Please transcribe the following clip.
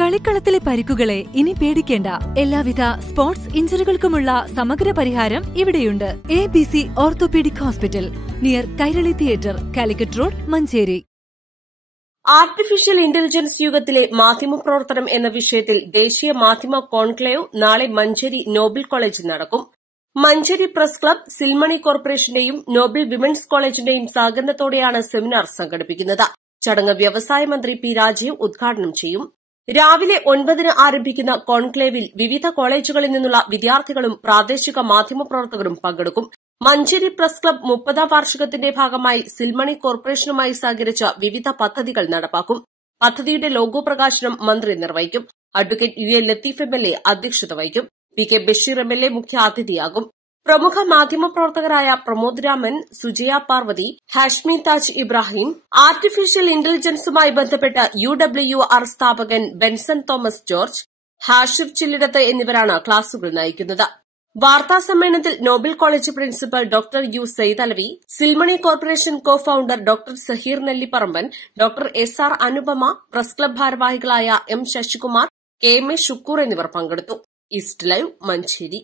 കളിക്കളത്തിലെ പരിക്കുകളെ ഇനി പേടിക്കേണ്ട. എല്ലാവിധ സ്പോർട്സ് ഇഞ്ചുറികൾക്കുമുള്ള സമഗ്ര പരിഹാരം ഇവിടെയുണ്ട്. A B C orthopaedic hospital near Kairali theatre Calicut road Manjeri. Artificial intelligence യുഗത്തിലെ മാധ്യമ പ്രവർത്തനം എന്ന വിഷയത്തിൽ ദേശീയ മാധ്യമ കോൺക്ലേവ് നാളെ മഞ്ചേരി നോബൽ കോളേജിൽ നടക്കും. മഞ്ചേരി പ്രസ് ക്ലബ് സിൽമണി കോർപ്പറേഷന്റെയും നോബൽ വിമൻസ് കോളേജിന്റെയും സഹകരണത്തോടെയാണ് സെമിനാർ സംഘടിപ്പിക്കുന്നത്. ചടങ്ങ് വ്യവസായ മന്ത്രി പി രാജീവ് ഉദ്ഘാടനം ചെയ്യും. രാവിലെ ഒൻപതിന് ആരംഭിക്കുന്ന കോൺക്ലേവിൽ വിവിധ കോളേജുകളിൽ നിന്നുള്ള വിദ്യാർത്ഥികളും പ്രാദേശിക മാധ്യമപ്രവർത്തകരും പങ്കെടുക്കും. മഞ്ചേരി പ്രസ് ക്ലബ് മുപ്പതാം വാർഷികത്തിന്റെ ഭാഗമായി സിൽമണി കോർപ്പറേഷനുമായി സഹകരിച്ച വിവിധ പദ്ധതികൾ നടപ്പാക്കും. പദ്ധതിയുടെ ലോഗോ പ്രകാശനം മന്ത്രി നിർവഹിക്കും. Advocate U A Latheef M L A അധ്യക്ഷത വഹിക്കും. P K Basheer M L A പ്രമുഖ മാധ്യമപ്രവർത്തകരായ പ്രമോദ് രാമൻ സുജയ പാർവതി ഹാഷ്മി താജ് ഇബ്രാഹിം ആർട്ടിഫിഷ്യൽ ഇന്റലിജൻസുമായി ബന്ധപ്പെട്ട യു ഡബ്ല്യു ആർ സ്ഥാപകൻ Benson Thomas George Hashir Chillidath എന്നിവരാണ് ക്ലാസുകൾ നയിക്കുന്നത്. വാർത്താ സമ്മേളനത്തിൽ Nobel college principal doctor U Saidalavi Silmoney corporation co founder doctor Saheer Nellipparamban doctor S R Anupama press club ഭാരവാഹികളായ M Sasikumar K M A Shukoor എന്നിവർ പങ്കെടുത്തു. East live Manjeri.